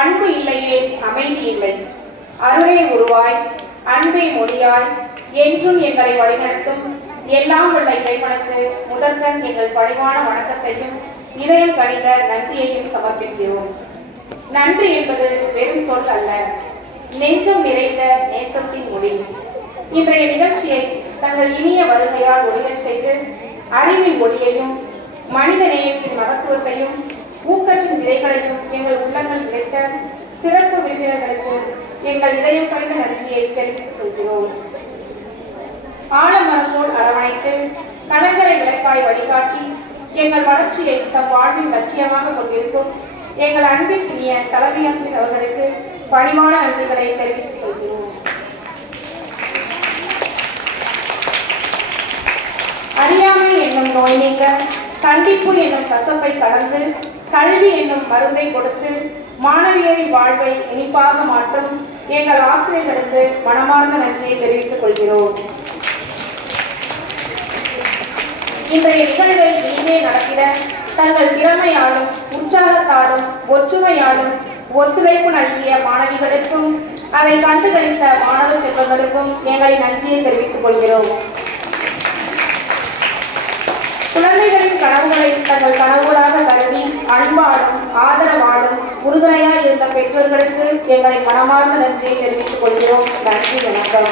அன்பு இல்லையே அமைதி இல்லை. அருளே உருவாய் அன்பே மொழியாய் என்றும் எங்களை வழிநடத்தும் எல்லாம் உள்ள இறைவனுக்கு முதற்கண் எங்கள் பணிவான வணக்கத்தையும் இதயம் கணித நன்றியையும் சமர்ப்பிக்கிறோம். நன்றி என்பது வெறும் சொல் அல்ல, நெஞ்சம் நிறைந்த நேசத்தின் மொழி. இன்றைய நிகழ்ச்சியை தங்கள் இனிய வருகையால் ஒளிரச் செய்து அறிவின் ஒளியையும் மனித நேயத்தின் மகத்துவத்தையும் ஊக்கத்தின் விதைகளையும் எங்கள் உள்ளங்கள் விளைத்த சிறப்பு விருந்தினர்களுக்கு எங்கள் இதயம் கணித நன்றியை தெரிவித்துக் கொள்கிறோம். ஆழமரம் போல் அரவணைத்து கலங்கரை விளக்காய் வழிகாட்டி எங்கள் வளர்ச்சியை தம் வாழ்வின் லட்சியமாக கொண்டிருக்கும் எங்கள் அன்பிற்கினிய தலைமையாசிரியர் அவர்களுக்கு பணிவான நன்றிகளை தெரிவித்துக் கொள்கிறோம். அறியாமை என்னும் நோய் நீங்க கண்டிப்பு என்னும் கசப்பை கலந்து கல்வி என்னும் மருந்தை கொடுத்து மாணவியரின் வாழ்வை இனிப்பாக மாற்றும் எங்கள் ஆசிரியர்களுக்கு மனமார்ந்த நன்றியை தெரிவித்துக் கொள்கிறோம். இன்றைய நிகழ்வை இனிமே நடத்திட தங்கள் திறமையாலும் உற்சாகத்தாலும் ஒற்றுமையாலும் ஒத்துழைப்பு நல்கிய மாணவிகளுக்கும் அதை கண்டுகளித்த மாணவ செல்வங்களுக்கும் எங்களின் நன்றியை தெரிவித்துக் கொள்கிறோம். குழந்தைகளின் கனவுகளை தங்கள் கனவுகளாக கருதி அன்பாலும் ஆதரவாலும் உறுதுணையாய் இருந்த பெற்றோர்களுக்கு எங்களை மனமார்ந்த நன்றியை தெரிவித்துக் கொள்கிறோம். நன்றி, வணக்கம்.